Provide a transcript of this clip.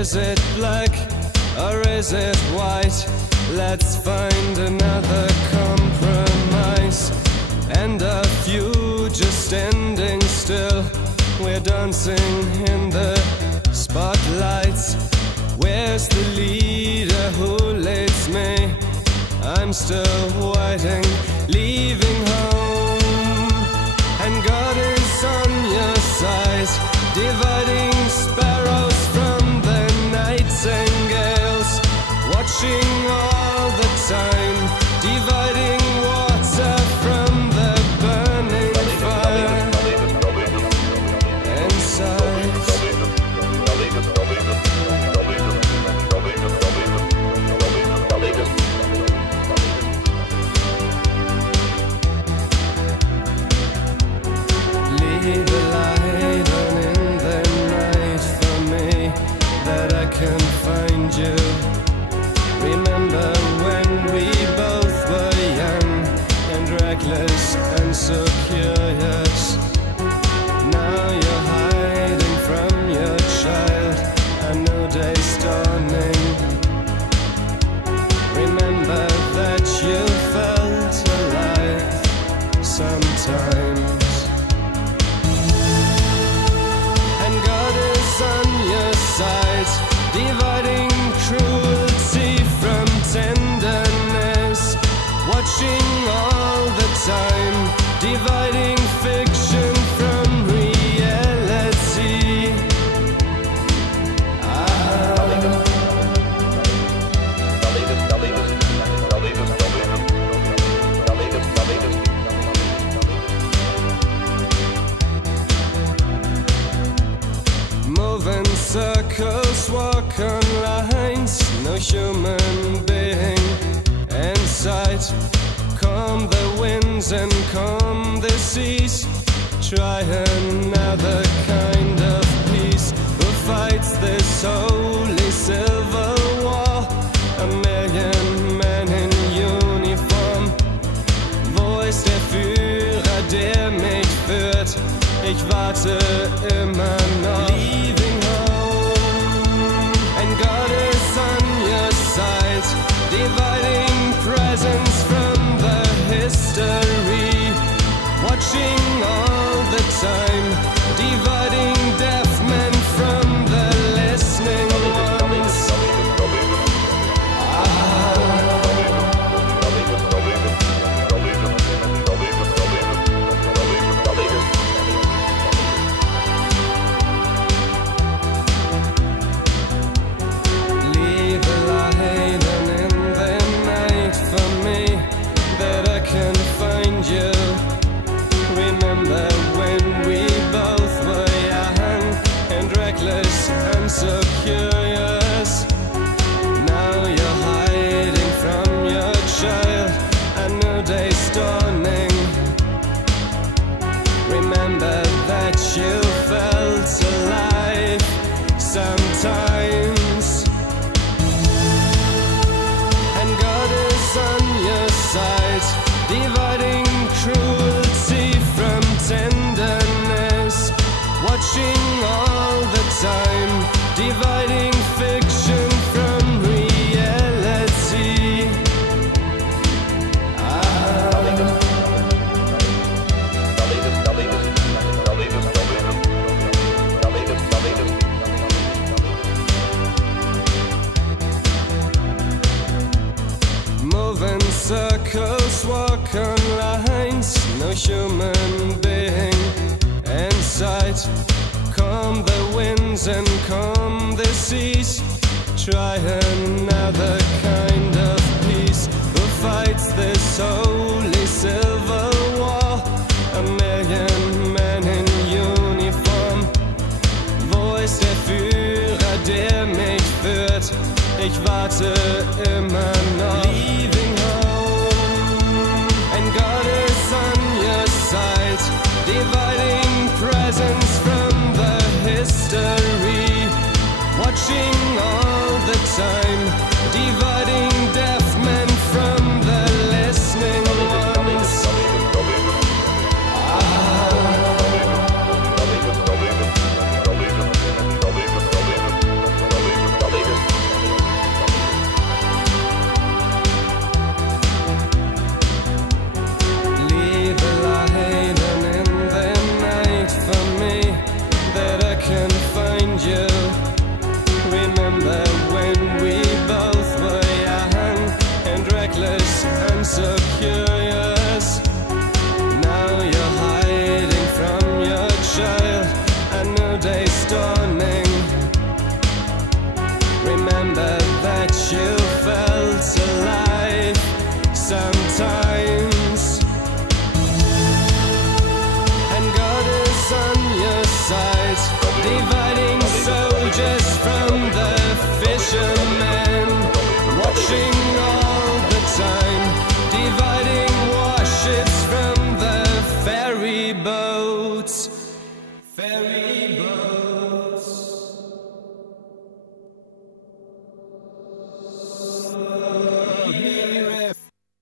Is it black or is it white? Let's find another compromise. And a few just standing still. We're dancing in the spotlights. Where's the leader who leads me? I'm still waiting, leaving home. And God is on your side, dividing sparrows from the nightingales, watching all the time, dividing water from the burning fire inside. Leave a light on in the night for me, that I can find you. Remember when we both were young and reckless and so curious. Now you're hiding from your child, a new day's dawning. Remember that you felt alive sometimes. And God is on your side, dividing cruelty from tenderness, watching all the time, dividing fiction from reality. Moving circles, walk on lines, no human being in sight. Calm the winds and calm the seas. Try another kind of peace. Who fights this holy civil war? A million men in uniform. Wo ist der Führer, der mich führt? Ich warte immer noch. Leaving home, and God is on your side, dividing presence from the history, watching all the time, dividing deaf men from the listening ones. Leave a light on in the night for me, that I can find you. Remember when we both were young and reckless and so curious. Now you're hiding from your child, a new day's dawning. Remember that you felt alive sometimes. And God is on your side, dividing cruelty from tenderness, watching all the time, dividing fiction from reality. Moving circles, walk on lines, no human being in sight. Calm the winds and calm the seas. Try another kind of peace. Who fights this holy civil war? A million men in uniform. Wo ist der Führer, der mich führt? Ich warte immer noch. Leaving home, and God is on your side, dividing presence from the history, watching all the time, dividing deaf men from the listening ones. curious and so curious. Now you're hiding from your child, a new day's dawning. Remember that you felt alive sometimes, and God is on your side.